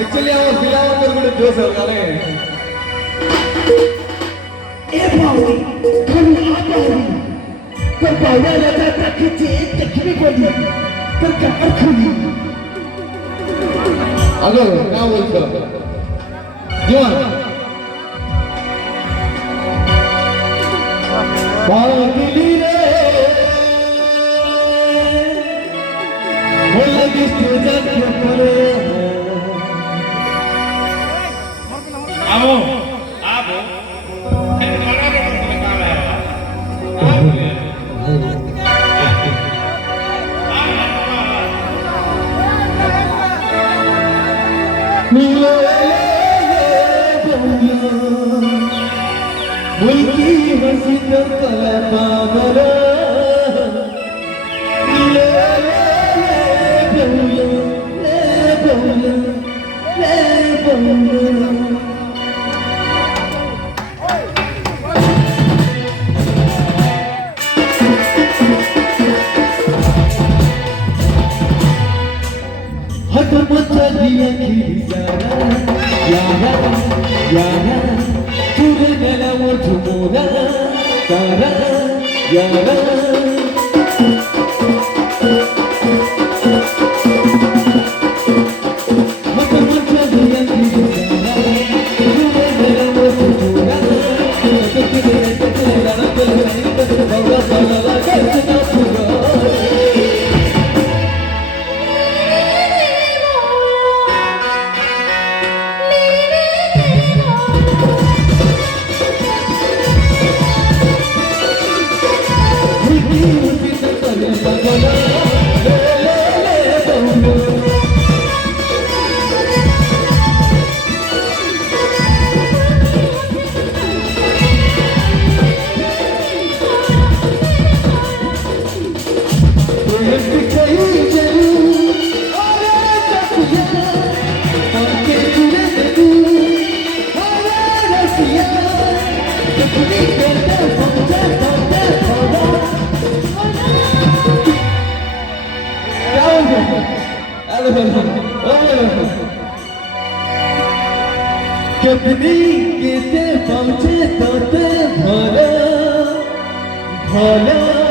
एक्चुअली हम पिलावर पर गुड जोश हो गए ए बावरी खाली आता है पर बावरा लगा तकचे तकने को दी पर कपर खुली हेलो क्या बोलते हो जवान पागली रे हो लगी तुझे क्यों करे आओ आप मुल्की हंसी कर पामरा ले बहुला हट मचा दिया खिली यारा यारा तुझे गला वो झुमोरा तारा यारा हट मचा दिया खिली तुझे गला वो झुमोरा तुझे गला वो झुमोरा कितनी किते पहुंचे तो ते भला भला